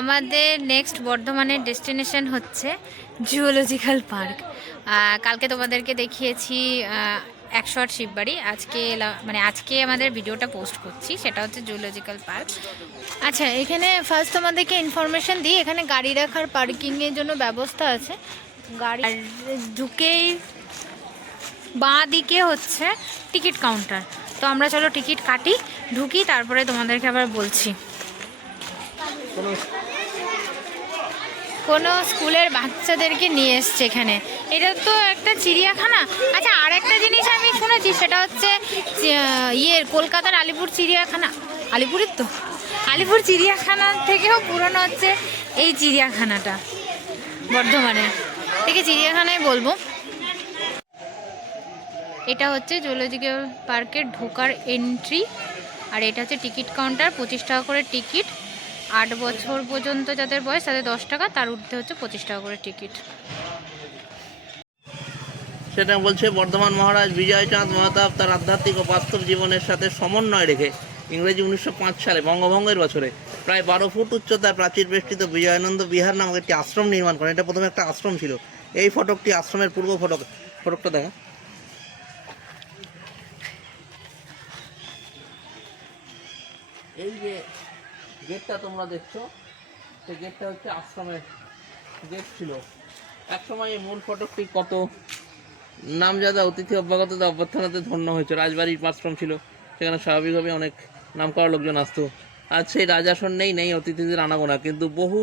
আমাদের নেক্সট বর্ধমানের ডেস্টিনেশন হচ্ছে জুওলজিক্যাল পার্ক কালকে তোমাদেরকে দেখিয়েছি একশো আট শিববাড়ি। আজকে এলা- মানে আজকে আমাদের ভিডিওটা পোস্ট করছি সেটা হচ্ছে জুওলজিক্যাল পার্ক আচ্ছা এখানে ফার্স্ট তোমাদেরকে ইনফরমেশন দিই এখানে গাড়ি রাখার পার্কিংয়ের জন্য ব্যবস্থা আছে। গাড়ি ঢুকেই বাঁ দিকে হচ্ছে টিকিট কাউন্টার তো আমরা চলো টিকিট কাটি ঢুকি তারপরে তোমাদেরকে আবার বলছি। কোনো স্কুলের বাচ্চাদেরকে নিয়ে এসছে এখানে। এটা তো একটা চিড়িয়াখানা। আচ্ছা আর একটা জিনিস আমি শুনেছি, সেটা হচ্ছে ইয়ে কলকাতার আলিপুর চিড়িয়াখানা। আলিপুরের তো? আলিপুর চিড়িয়াখানা থেকেও পুরনো হচ্ছে এই চিড়িয়াখানাটা, বর্ধমানে। থেকে চিড়িয়াখানায় বলব। এটা হচ্ছে জুলজিক্যাল পার্কের ঢোকার এন্ট্রি আর এটা হচ্ছে টিকিট কাউন্টার পঁচিশ টাকা করে টিকিট আট বছর পর্যন্ত যাদের বয়স, তাদের দশ টাকা, তার ঊর্ধ্বে হচ্ছে পঁচিশ টাকা করে টিকিট। সেটা বলছে বর্ধমান মহারাজ বিজয়চাঁদ মহাতাব, তার আধ্যাত্মিক ও বাস্তব জীবনের সাথে সমন্বয় রেখে ইংরেজি উনিশশো পাঁচ সালে বঙ্গভঙ্গের বছরে প্রায় বারো ফুট উচ্চতার প্রাচীর বেষ্টিত বিজয়ানন্দ বিহার নামক একটি আশ্রম নির্মাণ করেন। এটা প্রথমে একটা আশ্রম ছিল। এই ফটকটি আশ্রমের পূর্ব ফটক ফটকটা দেখা। এই যে গেটটা তোমরা দেখছ। সেই গেটটা হচ্ছে আশ্রমের গেট ছিল। একসময় এই মূল ফটকটি কত নামজাদা, অতিথি অভ্যাগততা অভ্যর্থনাতে ধন্য হয়েছে। রাজবাড়ির আশ্রম ছিল, সেখানে স্বাভাবিকভাবে অনেক নাম করা লোকজন আসতো। আজ সেই রাজাসন নেই নেই অতিথিদের আনাগোনা, কিন্তু বহু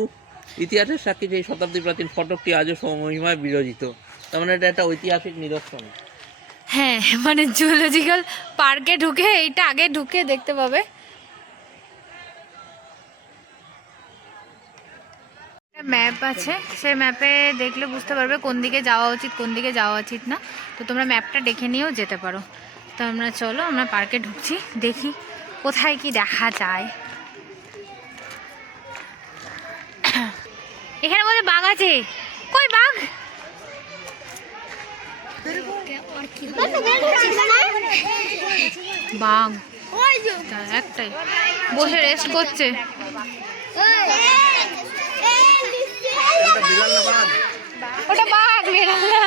ইতিহাসের সাক্ষী সেই শতাব্দী প্রাচীন ফটকটি আজও সমহিমায় বিরোজিত তার মানে এটা একটা ঐতিহাসিক নিদর্শন। হ্যাঁ মানে জুলজিক্যাল পার্কে ঢুকে এইটা আগে ঢুকে দেখতে পাবে। ম্যাপ আছে। সেই ম্যাপে দেখলে বুঝতে পারবে কোন দিকে যাওয়া উচিত কোন দিকে যাওয়া উচিত না। তো তোমরা ম্যাপটা দেখে নিয়েও যেতে পারো। তো আমরা চলো আমরা পার্কে ঢুকছি দেখি কোথায় কি দেখা যায়। এখানে বলে বাঘ আছে। কই বাঘ? বাঘ। একটাই। বসে রেস্ট করছে এটা বিড়াল না বাঘ? ওটা বাঘ বেরাল না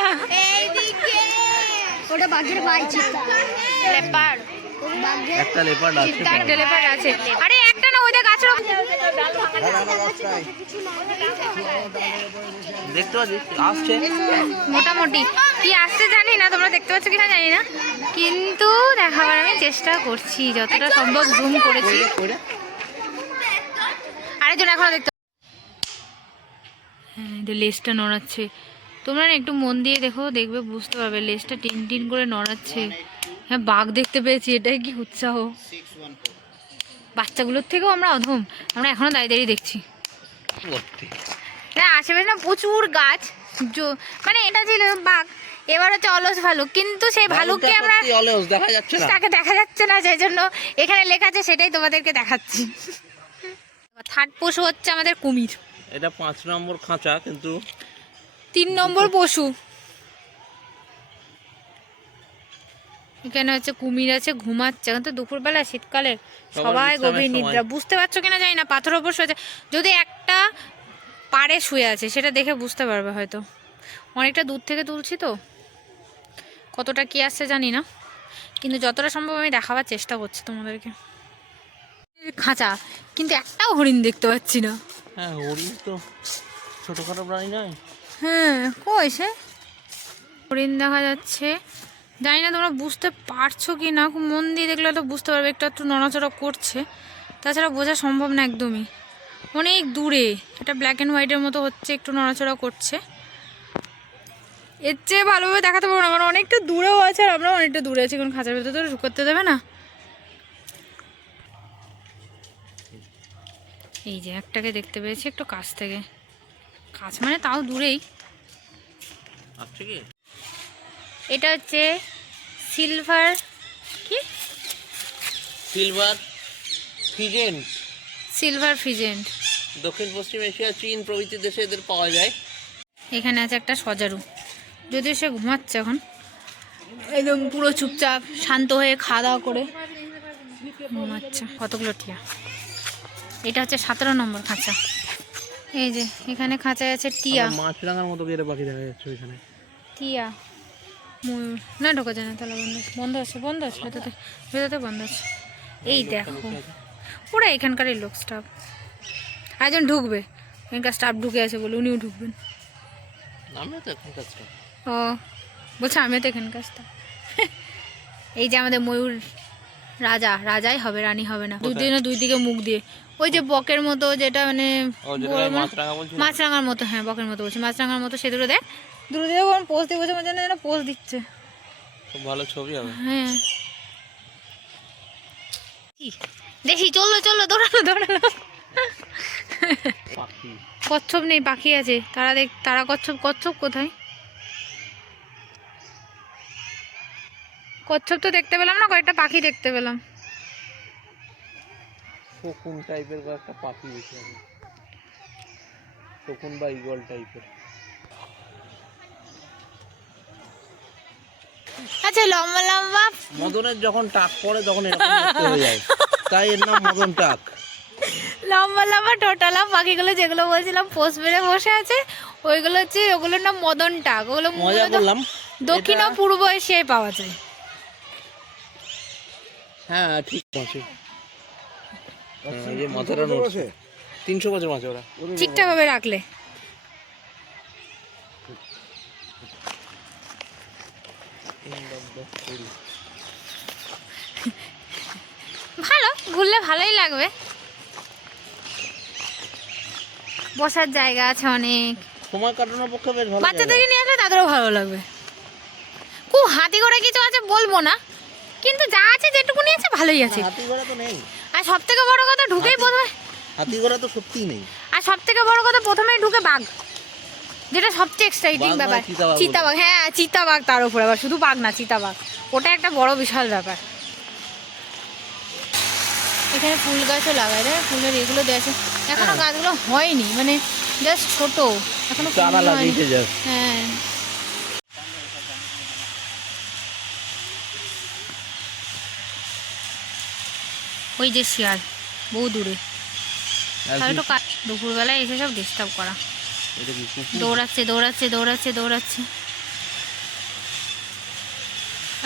ওটা বাঘের ভাই চিতা লেপার একটা লেপার্ড আছে। একটা লেপার আছে। আরে একটা না গাছের ওপর- দেখতে পাচ্ছিস আসছে। মোটামুটি। কি আসতে জানি না তোমরা দেখতে পাচ্ছ কিনা জানি না। কিন্তু দেখাবার আমি চেষ্টা করছি যতটা সম্ভব জুম করেছি? আরেকজন এখনও দেখতে হ্যাঁ লেজটা নড়াচ্ছে। তোমরা না একটু মন দিয়ে দেখো দেখবে বুঝতে পারবে। লেজটা টিন টিন করে নড়াচ্ছে। হ্যাঁ বাঘ দেখতে পেয়েছি এটাই কি উৎসাহ। বাচ্চাগুলোর থেকেও আমরা অধম। আমরা এখনও দাঁড়িয়ে দাঁড়িয়ে দেখছি। না আশেপাশে না প্রচুর গাছ। মানে এটা ছিল বাঘ এবার হচ্ছে অলস ভালুক। কিন্তু সেই ভালুককে আমরা অলস দেখা যাচ্ছে না। তাকে দেখা যাচ্ছে না সেই জন্য এখানে লেখা আছে সেটাই তোমাদেরকে দেখাচ্ছি। থার্ড পশু হচ্ছে আমাদের কুমির। এটা পাঁচ নম্বর খাঁচা কিন্তু তিন নম্বর পশু। এখানে হচ্ছে কুমির আছে ঘুমাচ্ছে। এখন তো দুপুরবেলা শীতকালে সবাই গভীর নিদ্রা। বুঝতে পারছ কিনা জানি না পাথর ওপর শুয়েছে যদি একটা পাড়ে শুয়ে আছে সেটা দেখে বুঝতে পারবে হয়তো। অনেকটা দূর থেকে তুলছি তো। কতটা কি আসছে জানি না। কিন্তু যতটা সম্ভব আমি দেখাবার চেষ্টা করছি তোমাদেরকে। খাঁচা। কিন্তু একটাও হরিণ দেখতে পাচ্ছি না। হ্যাঁ হরিণ তো ছোটখাটো প্রাণী নয়। হ্যাঁ কই সে হরিণ দেখা যাচ্ছে। জানি না তোমরা বুঝতে পারছ কি না, খুব মন দিয়ে দেখলে তো বুঝতে পারবে, একটু একটু নড়াচড়া করছে। তাছাড়া বোঝা সম্ভব না একদমই। অনেক দূরে এটা ব্ল্যাক অ্যান্ড হোয়াইটের মতো হচ্ছে, একটু নড়াচড়া করছে। এর চেয়ে ভালোভাবে দেখাতে পারব না, কারণ অনেকটা দূরেও আছে আর আমরা অনেকটা দূরে আছি, কারণ খাঁচার ভেতরে তো ঢুকতে দেবে না। এই যে একটাকে দেখতে পেয়েছি একটু কাছ থেকে। কাছ মানে তাও দূরেই। এটা হচ্ছে সিলভার কি? সিলভার ফিজেন সিলভার ফিজেন্ট দক্ষিণ পশ্চিম এশিয়া চীন প্রভৃতি দেশে এদের পাওয়া যায়। এখানে আছে একটা সজারু। যদিও সে ঘুমাচ্ছে এখন। একদম পুরো চুপচাপ শান্ত হয়ে খাওয়া দাওয়া করে। ঘুমাচ্ছে কতগুলো টিয়া? এটা হচ্ছে সতেরো নম্বর খাঁচা। এই যে এখানে খাঁচায় আছে টিয়া। আবার মাছ রাঙার মতো করে পাখি দেখা যাচ্ছে ওইখানে। টিয়া। ময়ূর না ঢোকা যায় না তাহলে বন্ধ আছে। বন্ধ আছে বন্ধ আছে ভেতরে ভেতরতে বন্ধ আছে। এই দেখো ওরা এখানকারই লোক স্টাফ একজন ঢুকবে এখানকার স্টাফ ঢুকে আছে বলে উনিও ঢুকবেন। আমিও তো এখন কাজটা ও বলছে আমিও তো এখানকার স্টাফ এই যে আমাদের ময়ূর রাজা রাজাই হবে রানী হবে না। দুই দিনে দুই দিকে মুখ দিয়ে। ওই যে বকের মতো যেটা মানে মানে- মাছরাঙার মতো হ্যাঁ বকের মতো বলছি। মাছরাঙার মতো সে দুটো দেখ। দুটো দিয়ে ওরকম পোজ দিয়ে বসে মধ্যে যেন পোজ দিচ্ছে। খুব ভালো ছবি হবে। হ্যাঁ। দেখি চলল চলল দৌড়ালো দৌড়ালো। কচ্ছপ নেই পাখি আছে। তারা দেখ তারা কচ্ছপ কচ্ছপ কোথায়? কচ্ছপ তো দেখতে পেলাম না কয়েকটা পাখি দেখতে পেলাম। শকুন টাইপের একটা পাখি আছে শকুন বা ইগল টাইপের আচ্ছা লম্বা লম্বা। মদনের যখন টাক পড়ে তখন এরকম দেখতে হয়ে যায়। তাই এর নাম মদন টাক। লম্বা লম্বা টোটালা পাখিগুলো যেগুলো বলছিলাম পোষ মেরে বসে আছে ওইগুলো হচ্ছে ওগুলোর নাম মদন টাক। ওগুলো মজা করলাম। দক্ষিণ ও পূর্ব এশিয়ায় পাওয়া যায়। হ্যাঁ ঠিক আছে। হ্যাঁ, এই মাথাটা নড়ছে। তিনশো বছর মাছ ওরা। ঠিকঠাক ভাবে রাখলে। ভালো ঘুরলে ভালোই লাগবে। বসার জায়গা আছে অনেক। সময় কাটানোর পক্ষে বেশ ভালো বাচ্চাদেরকে নিয়ে আসলে তাদেরও ভালো লাগবে। খুব হাতি করে কিছু আছে বলব না? কিন্তু যা আছে যেটুকুনি আছে ভালোই আছে। হাতি ঘোড়া তো নেই। আর সব থেকে বড় কথা ঢুকেই প্রথমে হাতি ঘোড়া তো সত্যিই নেই। আর সব থেকে বড় কথা প্রথমেই ঢুকে বাঘ। যেটা সবচেয়ে এক্সাইটিং ব্যাপার। চিতাবাঘ হ্যাঁ চিতাবাঘ তার উপরে আবার শুধু বাঘ না চিতাবাঘ। ওটা একটা বড় বিশাল ব্যাপার। এখানে ফুল গাছও লাগায় দেয় ফুলের এগুলো আছে এখনও গাছগুলো হয়নি মানে জাস্ট ছোট। এখনও। হ্যাঁ। ওই যে শিয়াল বহু দূরে। তাহলে তো দুপুরবেলায় এসে সব ডিস্টার্ব করা? দৌড়াচ্ছে দৌড়াচ্ছে দৌড়াচ্ছে দৌড়াচ্ছে।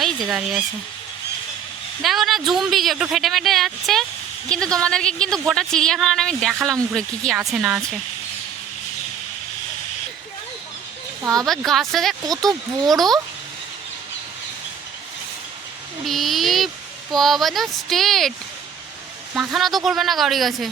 এই যে দাঁড়িয়ে আছে। দেখো না জুম বিজ একটু ফেটে মেটে যাচ্ছে কিন্তু তোমাদেরকে কিন্তু গোটা চিড়িয়াখানা আমি দেখালাম ঘুরে কি কি আছে না আছে। বাবা গাছটা দেখ কত বড়। বাবা না স্টেট। মাথা নত করবে না গাড়ি গাছে